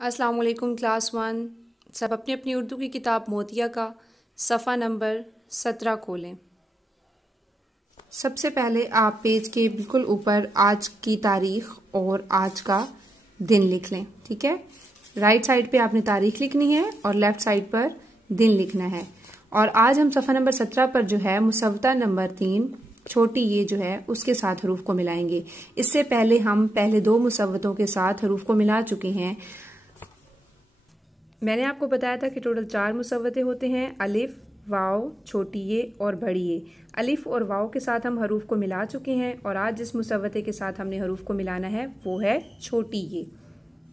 अस्सलाम वालेकुम क्लास 1। सब अपनी अपनी उर्दू की किताब मोतिया का सफ़ा नंबर 17 खोलें। सबसे पहले आप पेज के बिल्कुल ऊपर आज की तारीख और आज का दिन लिख लें। ठीक है, राइट साइड पे आपने तारीख लिखनी है और लेफ्ट साइड पर दिन लिखना है। और आज हम सफ़ा नंबर 17 पर जो है मुसव्वता नंबर 3 छोटी ये जो है उसके साथ हरूफ को मिलाएंगे। इससे पहले हम पहले दो मुसव्वतों के साथ हरूफ को मिला चुके हैं। मैंने आपको बताया था कि टोटल 4 मुसव्वते होते हैं, अलिफ, वाव, छोटी ये और बड़ी ये। अलिफ और वाव के साथ हम हरूफ को मिला चुके हैं और आज जिस मुसव्वते के साथ हमने हरूफ को मिलाना है वो है छोटी ये।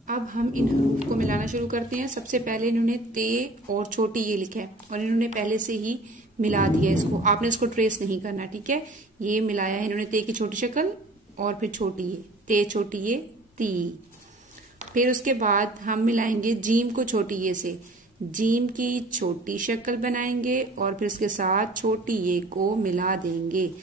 अब हम इन हरूफ को मिलाना शुरू करते हैं। सबसे पहले इन्होंने ते और छोटी ये लिखा है और इन्होंने पहले से ही मिला दिया इसको, आपने इसको ट्रेस नहीं करना। ठीक है, ये मिलाया है इन्होंने ते की छोटी शक्ल और फिर छोटी ये, ते छोटी ये ती। फिर उसके बाद हम मिलाएंगे जीम को छोटी ये से, जीम की छोटी शक्ल बनाएंगे और फिर इसके साथ छोटी ये को मिला देंगे।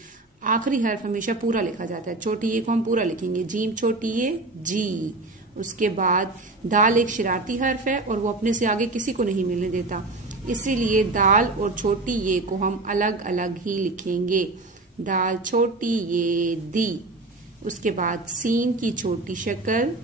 आखिरी हर्फ हमेशा पूरा लिखा जाता है, छोटी ये को हम पूरा लिखेंगे, जीम छोटी ये जी। उसके बाद दाल एक शरारती हर्फ है और वो अपने से आगे किसी को नहीं मिलने देता, इसीलिए दाल और छोटी ये को हम अलग अलग ही लिखेंगे। दाल छोटी ये दी। उसके बाद सीन की छोटी शक्ल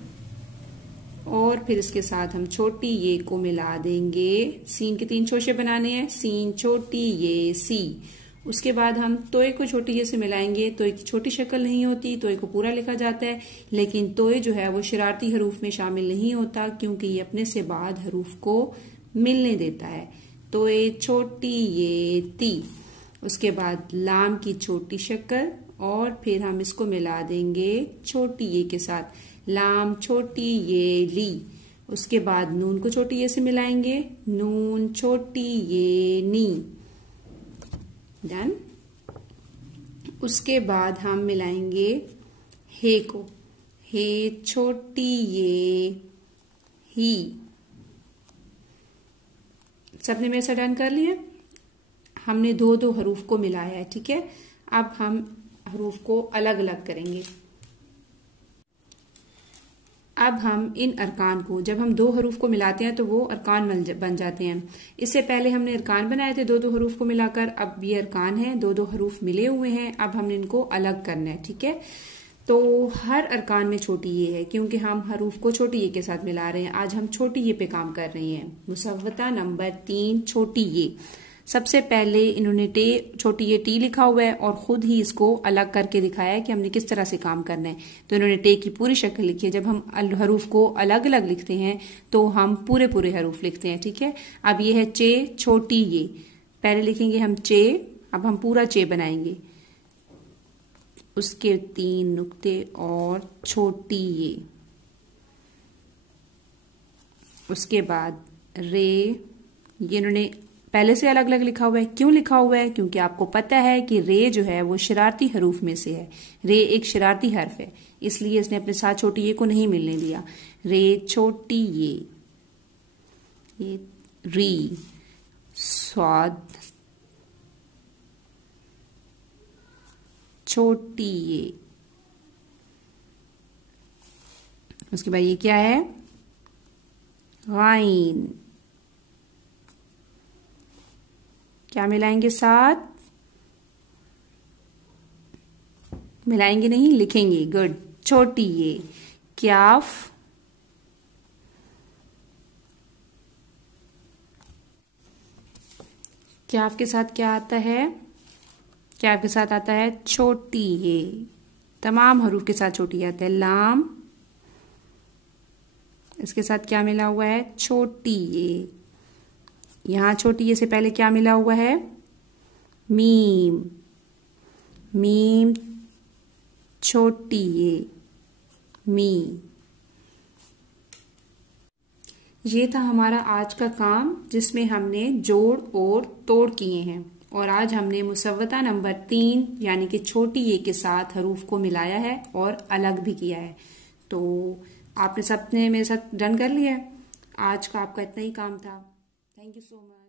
और फिर इसके साथ हम छोटी ये को मिला देंगे। सीन के 3 शोशे बनाने हैं, सीन छोटी ये सी। उसके बाद हम तोए को छोटी ये से मिलाएंगे। तोए की छोटी शक्ल नहीं होती, तोए को पूरा लिखा जाता है, लेकिन तोए जो है वो शरारती हरूफ में शामिल नहीं होता क्योंकि ये अपने से बाद हरूफ को मिलने देता है। तोए छोटी ये ती। उसके बाद लाम की छोटी शक्ल और फिर हम इसको मिला देंगे छोटी ये के साथ, लाम छोटी ये ली। उसके बाद नून को छोटी ये से मिलाएंगे, नून छोटी ये नी। डन। उसके बाद हम मिलाएंगे हे को, हे छोटी ये ही। सबने मेरे साथ डन कर लिया। हमने दो दो हरूफ को मिलाया है। ठीक है, अब हम हरूफ को अलग अलग करेंगे। अब हम इन अरकान को, जब हम दो हरूफ को मिलाते हैं तो वो अरकान बन जाते हैं। इससे पहले हमने अरकान बनाए थे दो दो हरूफ को मिलाकर, अब ये अरकान हैं, दो दो हरूफ मिले हुए हैं। अब हमने इनको अलग करना है। ठीक है, तो हर अरकान में छोटी ये है क्योंकि हम हरूफ को छोटी ये के साथ मिला रहे हैं। आज हम छोटी ये पे काम कर रहे हैं। मुसव्वता नंबर 3 छोटी ये। सबसे पहले इन्होंने टे छोटी ये टी लिखा हुआ है और खुद ही इसको अलग करके दिखाया है कि हमने किस तरह से काम करना है। तो इन्होंने टे की पूरी शक्ल लिखी है। जब हम हरूफ को अलग अलग लिखते हैं तो हम पूरे पूरे हरूफ लिखते हैं। ठीक है, अब ये है चे छोटी ये, पहले लिखेंगे हम चे, अब हम पूरा चे बनाएंगे, उसके 3 नुक्ते और छोटी ये। उसके बाद रे, ये इन्होंने पहले से अलग अलग लिखा हुआ है। क्यों लिखा हुआ है? क्योंकि आपको पता है कि रे जो है वो शरारती हरूफ में से है। रे एक शरारती हर्फ है, इसलिए इसने अपने साथ छोटी ये को नहीं मिलने दिया। रे छोटी ये री, स्वाद छोटी ये। उसके बाद ये क्या है? गाइन। क्या मिलाएंगे साथ? मिलाएंगे नहीं, लिखेंगे। गुड। छोटी ये क्याफ, क्याफ के साथ क्या आता है? क्याफ के साथ आता है छोटी ये। तमाम हरूफ के साथ छोटी आता है। लाम, इसके साथ क्या मिला हुआ है? छोटी ये। यहां छोटी ये से पहले क्या मिला हुआ है? मीम, मीम छोटी ये मी। ये था हमारा आज का काम जिसमें हमने जोड़ और तोड़ किए हैं। और आज हमने मुसव्वता नंबर 3 यानी कि छोटी ये के साथ हरूफ को मिलाया है और अलग भी किया है। तो आपने सबने मेरे साथ डन कर लिया है। आज का आपका इतना ही काम था। Thank you so much.